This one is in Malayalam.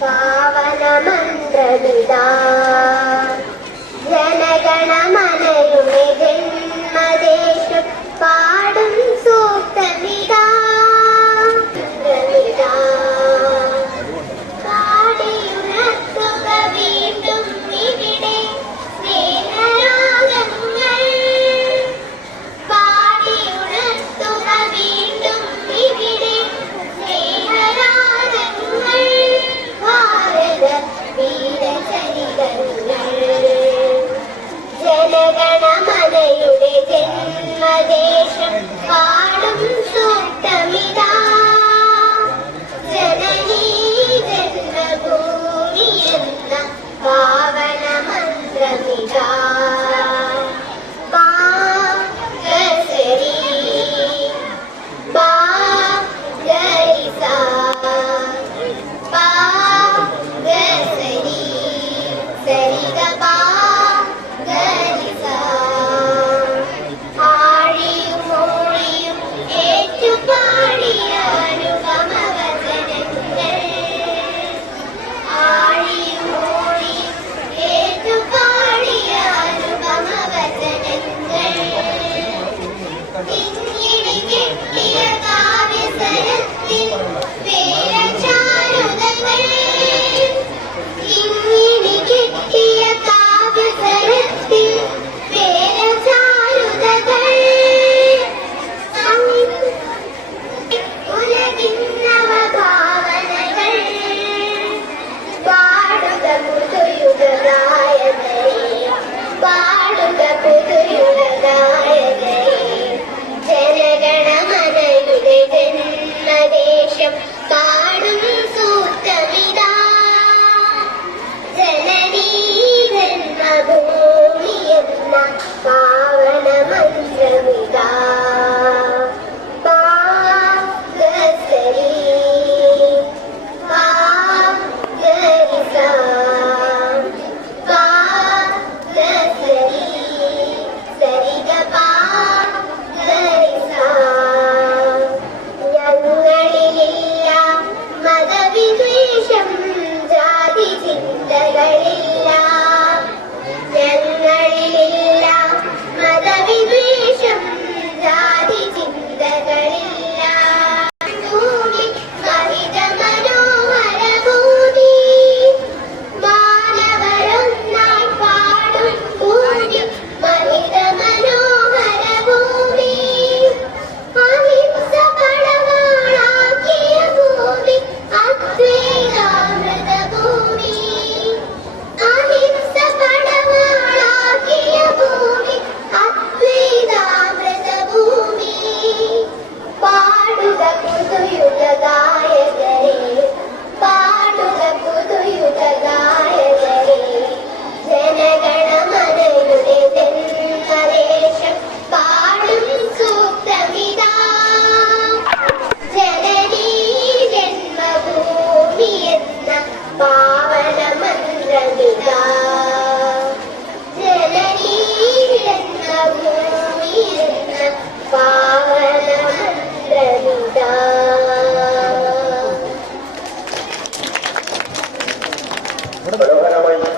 എന്ന പാവന 跟着你。